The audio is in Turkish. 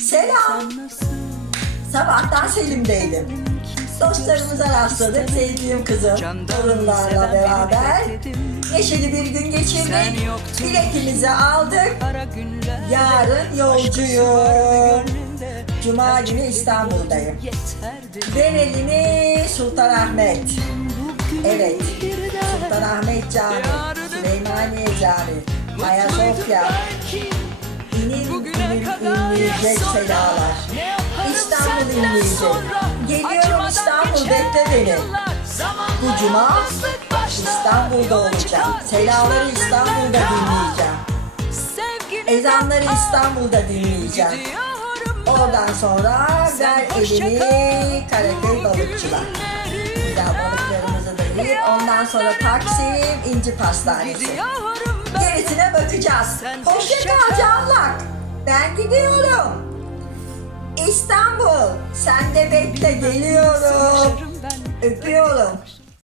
Selam. Sabahtan Selim'deydim. Dostlarımıza rastladık, sevdiğim kızım, torunlarla beraber neşeli bir gün geçirdik. Biletimizi aldık. Yarın yolcuyum. Cuma günü İstanbul'dayım. Berelini Sultanahmet. Evet, Sultanahmet Camii, Süleymaniye Camii, Ayasofya. İnin inleyecek selalar. İstanbul inleyecek. Geliyorum İstanbul, bekle beni. Bu cuma İstanbul'da olacağım. Selaları İstanbul'da dinleyeceğim. Ezanları İstanbul'da dinleyeceğim. Oradan sonra ver elini Karaköy balıkçılar. Güzel balıklarımızı da yiyip ondan sonra Taksim İnci Pastanesi. Gerisine bakacağız. Hoşça kal canlar. Ben gidiyorum. İstanbul, sen de bekle, geliyorum. Öpüyorum.